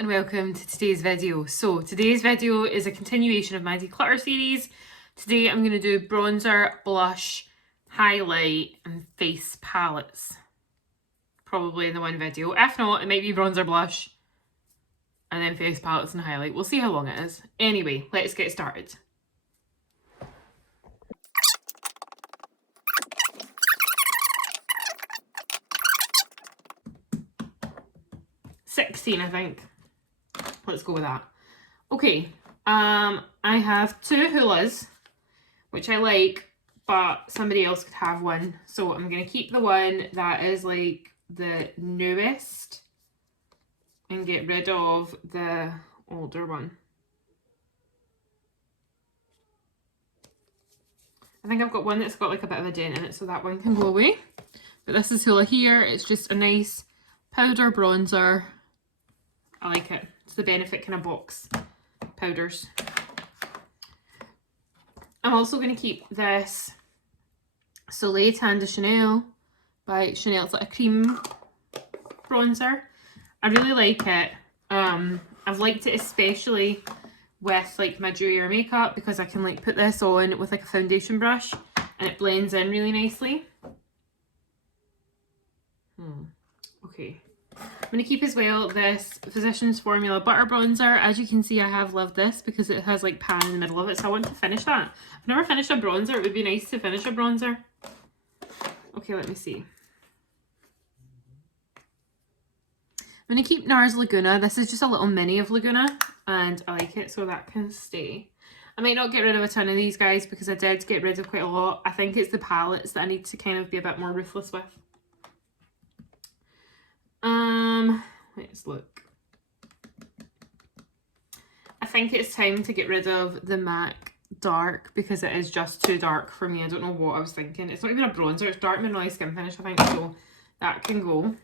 and welcome to today's video. So today's video is a continuation of my declutter series. Today I'm going to do bronzer, blush, highlight and face palettes. Probably in the one video. If not, it might be bronzer, blush and then face palettes and highlight. We'll see how long it is. Anyway, let's get started. $16, I think. Let's go with that. Okay, I have two hulas, which I like, but somebody else could have one. So I'm going to keep the one that is like the newest and get rid of the older one. I think I've got one that's got like a bit of a dent in it, so that one can go away. But this is hula here. It's just a nice powder bronzer. I like it. It's the Benefit kind of box powders. I'm also going to keep this Soleil Tan de Chanel by Chanel. It's like a cream bronzer. I really like it. I've liked it especially with like my dewy air makeup because I can like put this on with like a foundation brush and it blends in really nicely. Okay. I'm going to keep as well this Physicians Formula Butter Bronzer. As you can see, I have loved this because it has like pan in the middle of it, so I want to finish that. I've never finished a bronzer. It would be nice to finish a bronzer. Okay, let me see. I'm going to keep Nars Laguna. This is just a little mini of Laguna and I like it, so that can stay. I might not get rid of a ton of these guys because I did get rid of quite a lot. I think it's the palettes that I need to kind of be a bit more ruthless with. Let's look. I think it's time to get rid of the MAC dark because it is just too dark for me. I don't know what I was thinking. It's not even a bronzer, it's dark mineralized skin finish, I think, so that can go. I'm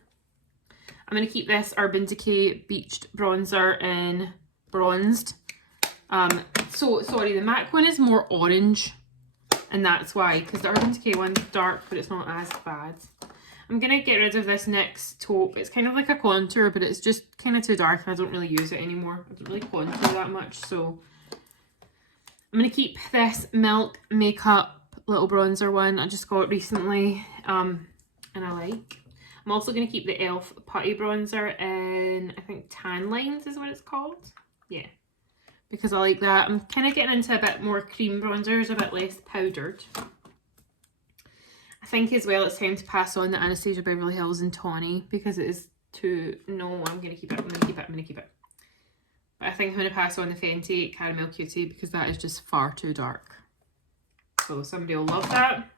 going to keep this Urban Decay Beached Bronzer in Bronzed. So, sorry, the MAC one is more orange, and that's why, because the Urban Decay one's dark, but it's not as bad. I'm going to get rid of this NYX taupe. It's kind of like a contour, but it's just kind of too dark and I don't really use it anymore. I don't really contour that much, so I'm going to keep this Milk Makeup little bronzer one I just got recently, and I like. I'm also going to keep the e.l.f. Putty Bronzer in, I think, Tan Lines is what it's called. Yeah, because I like that. I'm kind of getting into a bit more cream bronzers, a bit less powdered. I think as well it's time to pass on the Anastasia Beverly Hills and Tawny because it is too... No, I'm going to keep it, I'm going to keep it, I'm going to keep it. But I think I'm going to pass on the Fenty Caramel Cutie because that is just far too dark. So somebody will love that.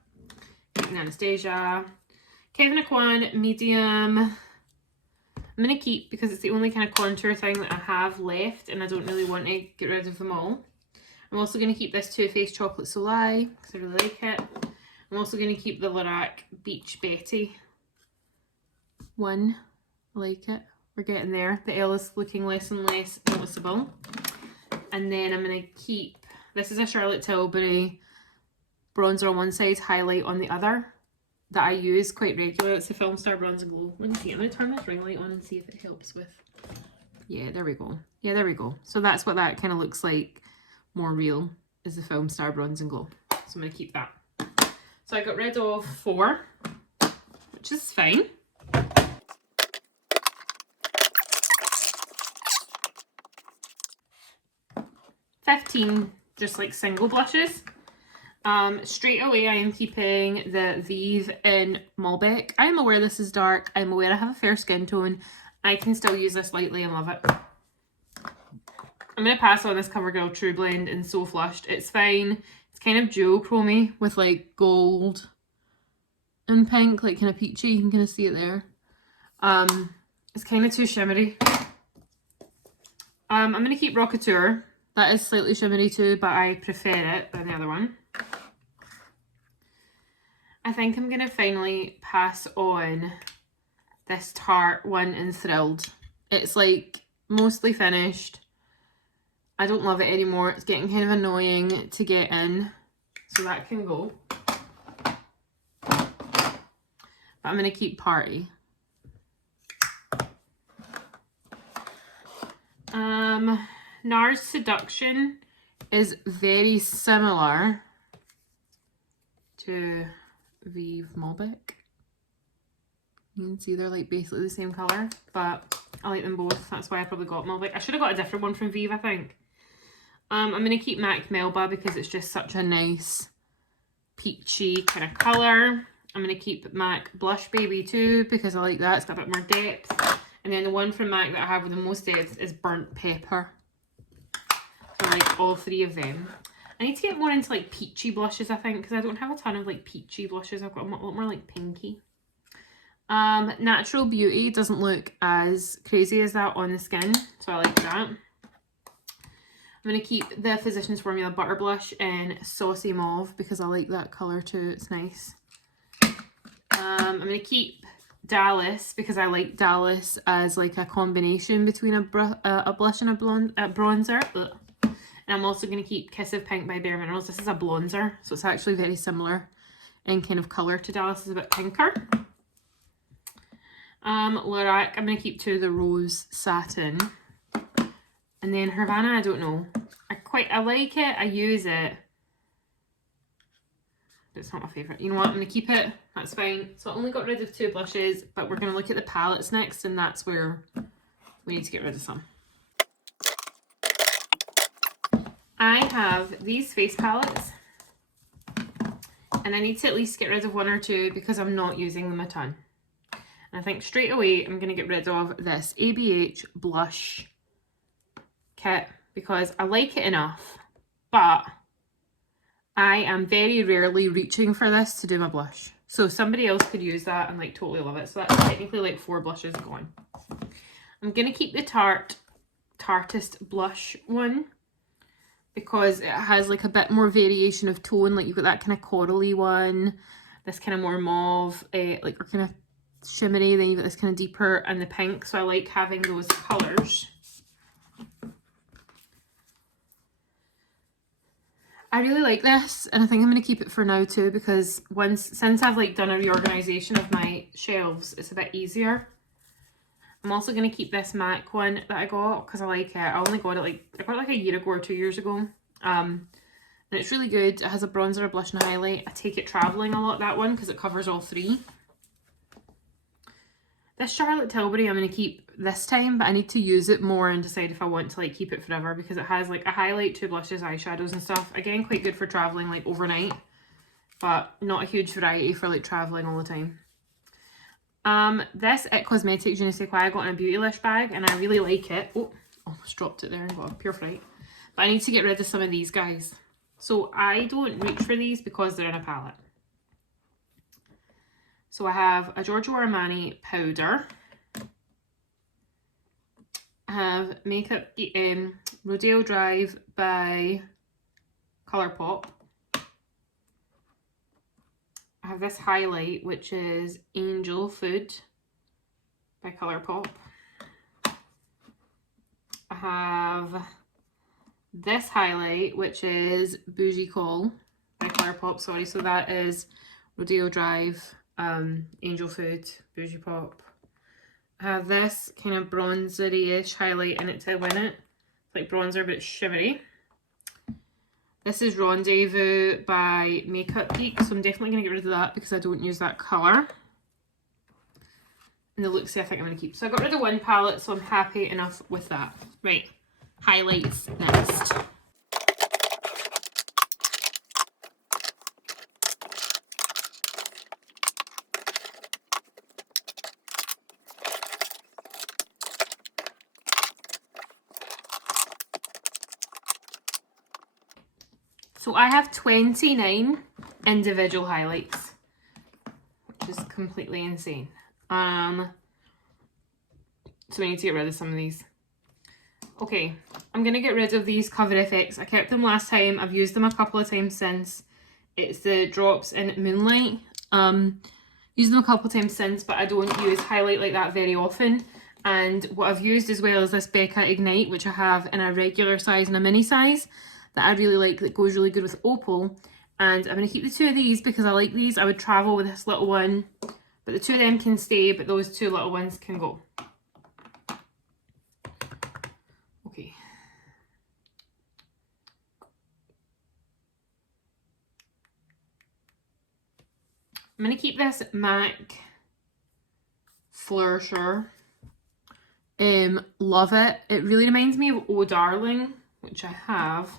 Keeping Anastasia. Kevyn Aucoin Medium. I'm going to keep because it's the only kind of contour thing that I have left and I don't really want to get rid of them all. I'm also going to keep this Too Faced Chocolate Soleil because I really like it. I'm also going to keep the Lilac Beach Betty one. I like it. We're getting there. The L is looking less and less noticeable. And then I'm going to keep, this is a Charlotte Tilbury bronzer on one side, highlight on the other, that I use quite regularly. It's the Film Star Bronze and Glow. Let me see. I'm going to turn this ring light on and see if it helps with. Yeah, there we go. Yeah, there we go. So that's what that kind of looks like more real, is the Film Star Bronze and Glow. So I'm going to keep that. So I got rid of 4, which is fine. 15 just like single blushes. Straight away I am keeping the Vive in Malbec. I am aware this is dark. I'm aware I have a fair skin tone. I can still use this lightly and love it. I'm going to pass on this Covergirl True Blend in So Flushed. It's fine. It's kind of duochrome with like gold and pink, like kind of peachy. You can kind of see it there. It's kind of too shimmery. I'm going to keep Rockateur. That is slightly shimmery too, but I prefer it than the other one. I think I'm going to finally pass on this Tarte one in Thrilled. It's like mostly finished. I don't love it anymore. It's getting kind of annoying to get in, so that can go. But I'm going to keep Party. Nars Seduction is very similar to Vive Malbec. You can see they're like basically the same colour, but I like them both. That's why I probably got Malbec. I should have got a different one from Vive, I think. I'm going to keep MAC Melba because it's just such a nice peachy kind of colour. I'm going to keep MAC Blush Baby too because I like that. It's got a bit more depth. And then the one from MAC that I have with the most depth is Burnt Pepper. So I like all three of them. I need to get more into like peachy blushes, I think, because I don't have a ton of like peachy blushes. I've got a lot more like pinky. Natural Beauty doesn't look as crazy as that on the skin, so I like that. I'm going to keep the Physicians Formula Butter Blush in Saucy Mauve because I like that colour too, it's nice. I'm going to keep Dallas because I like Dallas as like a combination between a blush and a bronzer. Ugh. And I'm also going to keep Kiss of Pink by Bare Minerals. This is a bronzer, so it's actually very similar in kind of colour to Dallas. It's a bit pinker. Lilac, I'm going to keep two of the Rose Satin. And then Havana, I don't know. I like it, I use it. But it's not my favourite. You know what, I'm going to keep it. That's fine. So I only got rid of two blushes, but we're going to look at the palettes next, and that's where we need to get rid of some. I have these face palettes. And I need to at least get rid of one or two because I'm not using them a ton. And I think straight away I'm going to get rid of this ABH blush kit because I like it enough, but I am very rarely reaching for this to do my blush. So somebody else could use that and like totally love it. So that's technically like 4 blushes gone. I'm going to keep the Tartist blush one because it has like a bit more variation of tone. Like you've got that kind of corally one, this kind of more mauve, like or kind of shimmery, then you've got this kind of deeper and the pink. So I like having those colours. I really like this, and I think I'm going to keep it for now too because since I've like done a reorganisation of my shelves, it's a bit easier. I'm also going to keep this MAC one that I got because I like it. I only got it like a year ago or 2 years ago. And it's really good. It has a bronzer, a blush and a highlight. I take it travelling a lot, that one, because it covers all three. This Charlotte Tilbury I'm going to keep this time, but I need to use it more and decide if I want to like keep it forever because it has like a highlight, 2 blushes, eyeshadows and stuff. Again, quite good for travelling like overnight, but not a huge variety for like travelling all the time. This It Cosmetics Je ne sais quoi I got in a Beautylish bag and I really like it. Oh, almost dropped it there and got a pure fright. But I need to get rid of some of these guys. So I don't reach for these because they're in a palette. So I have a Giorgio Armani powder. I have Makeup Rodeo Drive by Colourpop. I have this highlight, which is Angel Food by Colourpop. I have this highlight, which is Bougie Call by Colourpop. Sorry, so that is Rodeo Drive, Angel Food, Bougie Pop. I have this kind of bronzery-ish highlight in it to win it. It's like bronzer, but it's shimmery. This is Rendezvous by Makeup Geek, so I'm definitely going to get rid of that because I don't use that colour. And the Luxie I think I'm going to keep. So I got rid of one palette, so I'm happy enough with that. Right, highlights next. So I have 29 individual highlights, which is completely insane. So we need to get rid of some of these. Okay, I'm going to get rid of these Cover FX. I kept them last time. I've used them a couple of times since. It's the drops in Moonlight. Used them a couple of times since, but I don't use highlight like that very often. And what I've used as well is this Becca Ignite, which I have in a regular size and a mini size that I really like, that goes really good with Opal. And I'm going to keep the 2 of these because I like these. I would travel with this little one, but the 2 of them can stay, but those 2 little ones can go. Okay, I'm going to keep this MAC Flourisher. Love it. It really reminds me of Oh Darling, which I have,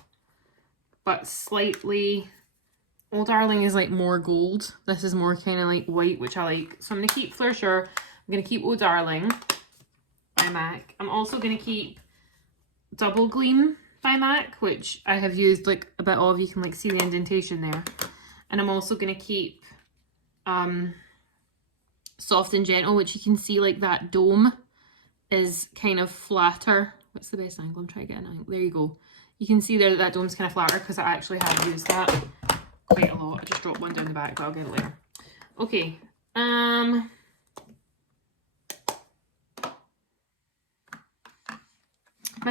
but slightly... Oh Darling is like more gold. This is more kind of like white, which I like. So I'm going to keep Flourisher. I'm going to keep Oh Darling by MAC. I'm also going to keep Double Gleam by MAC, which I have used like a bit of. You can like see the indentation there. And I'm also going to keep Soft and Gentle, which you can see like that dome is kind of flatter. What's the best angle? I'm trying to get an angle. There you go. You can see there that dome's kind of flatter because I actually have used that quite a lot. I just dropped one down the back, but I'll get it later. Okay. My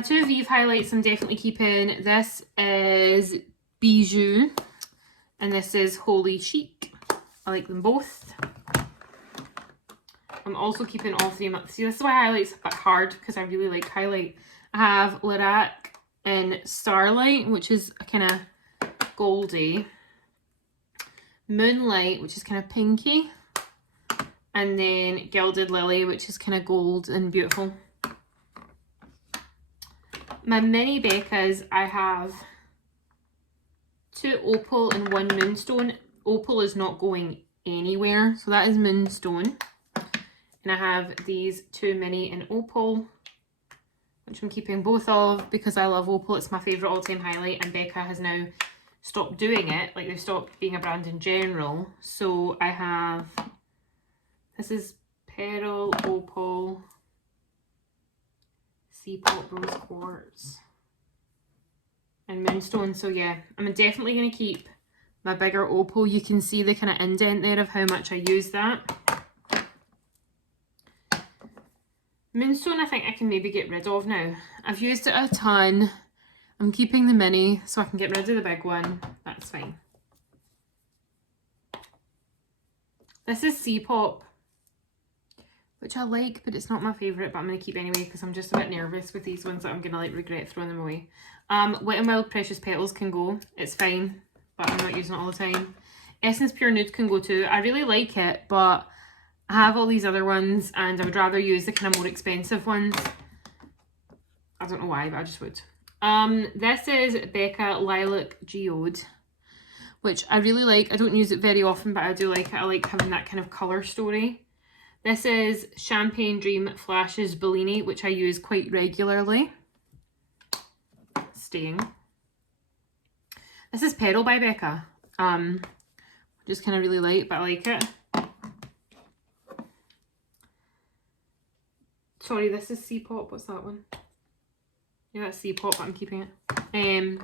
two Vive highlights I'm definitely keeping. This is Bijou and this is Holy Chic. I like them both. I'm also keeping all three. See, this is why highlight's a bit hard because I really like highlight. I have Lilac and Starlight, which is a kind of goldy. Moonlight, which is kind of pinky. And then Gilded Lily, which is kind of gold and beautiful. My mini Beccas, I have 2 Opal and 1 Moonstone. Opal is not going anywhere, so that is Moonstone. And I have these 2 mini in Opal, which I'm keeping both of because I love Opal. It's my favourite all-time highlight, and Becca has now stopped doing it. Like, they've stopped being a brand in general. So I have, this is Pearl, Opal, C-Pop, Rose Quartz, and Moonstone. So yeah, I'm definitely going to keep my bigger Opal. You can see the kind of indent there of how much I use that. Moonstone I think I can maybe get rid of now. I've used it a ton. I'm keeping the mini so I can get rid of the big one. That's fine. This is C-Pop, which I like, but it's not my favourite, but I'm going to keep anyway because I'm just a bit nervous with these ones that I'm going to like regret throwing them away. Wet n Wild Precious Petals can go. It's fine, but I'm not using it all the time. Essence Pure Nude can go too. I really like it, but I have all these other ones and I would rather use the kind of more expensive ones. I don't know why, but I just would. This is Becca Lilac Geode, which I really like. I don't use it very often, but I do like it. I like having that kind of colour story. This is Champagne Dream Flashes Bellini, which I use quite regularly. Staying. This is Pearl by Becca. Just kind of really light, but I like it. Sorry, this is C-Pop. What's that one? Yeah, that's C-Pop, but I'm keeping it. I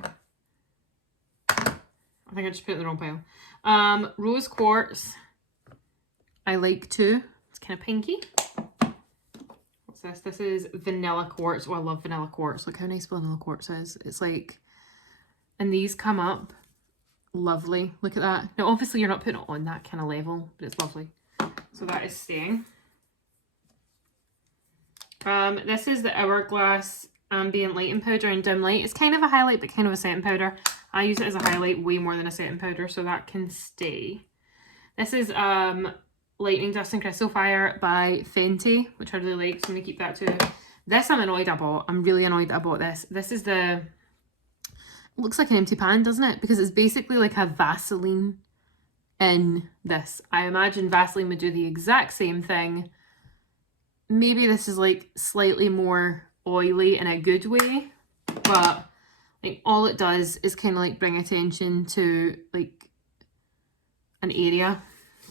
think I just put it in the wrong pile. Rose Quartz. I like too. It's kind of pinky. What's this? This is Vanilla Quartz. Oh, I love Vanilla Quartz. Look how nice Vanilla Quartz is. It's like, and these come up lovely. Look at that. Now, obviously, you're not putting it on that kind of level, but it's lovely. So that is staying. This is the Hourglass Ambient Lighting Powder in Dim Light. It's kind of a highlight, but kind of a setting powder. I use it as a highlight way more than a setting powder, so that can stay. This is Lightning Dust and Crystal Fire by Fenty, which I really like, so I'm going to keep that too. This I'm annoyed I bought. I'm really annoyed that I bought this. This is the... It looks like an empty pan, doesn't it? Because it's basically like a Vaseline in this. I imagine Vaseline would do the exact same thing. Maybe this is like slightly more oily in a good way, but like all it does is kind of like bring attention to like an area.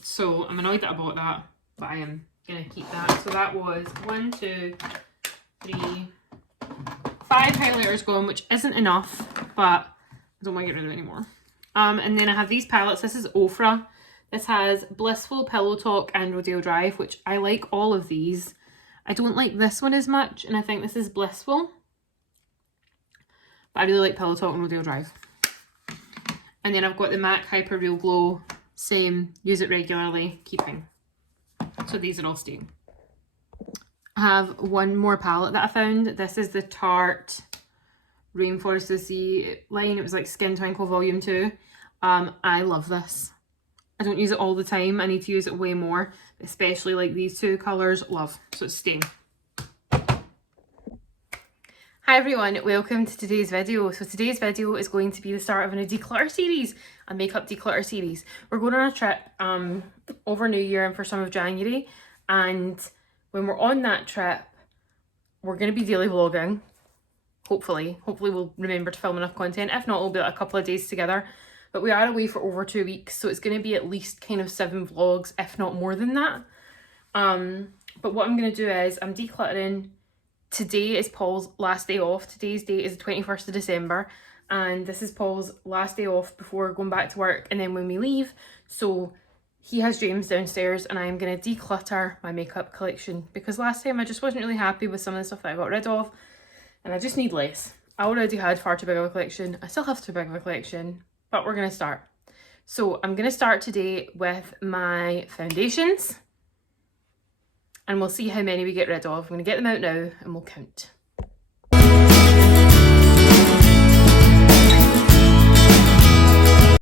So I'm annoyed that I bought that, but I am gonna keep that. So that was 1, 2, 3, 5 highlighters gone, which isn't enough, but I don't want to get rid of it anymore. And then I have these palettes. This is Ofra. This has Blissful, Pillow Talk, and Rodeo Drive, which I like all of these. I don't like this one as much, and I think this is Blissful. But I really like Pillow Talk and Rodeo Drive. And then I've got the MAC Hyper Real Glow. Same, use it regularly, keeping. So these are all staying. I have one more palette that I found. This is the Tarte Rainforest of the Sea line. It was like Skin Twinkle Volume 2. I love this. I don't use it all the time. I need to use it way more, especially like these two colours. Love. So it's staying. Hi everyone, welcome to today's video. So today's video is going to be the start of a declutter series, a makeup declutter series. We're going on a trip over New Year and for some of January, and when we're on that trip, we're going to be daily vlogging. Hopefully we'll remember to film enough content. If not, it'll be like a couple of days together. But we are away for over 2 weeks, so it's going to be at least kind of 7 vlogs, if not more than that. But what I'm going to do is I'm decluttering. Today is Paul's last day off. Today's date is the 21st of December, and this is Paul's last day off before going back to work and then when we leave. So he has James downstairs and I'm going to declutter my makeup collection because last time I just wasn't really happy with some of the stuff that I got rid of and I just need less. I already had far too big of a collection. I still have too big of a collection, but we're going to start. So I'm going to start today with my foundations. And we'll see how many we get rid of. I'm going to get them out now and we'll count.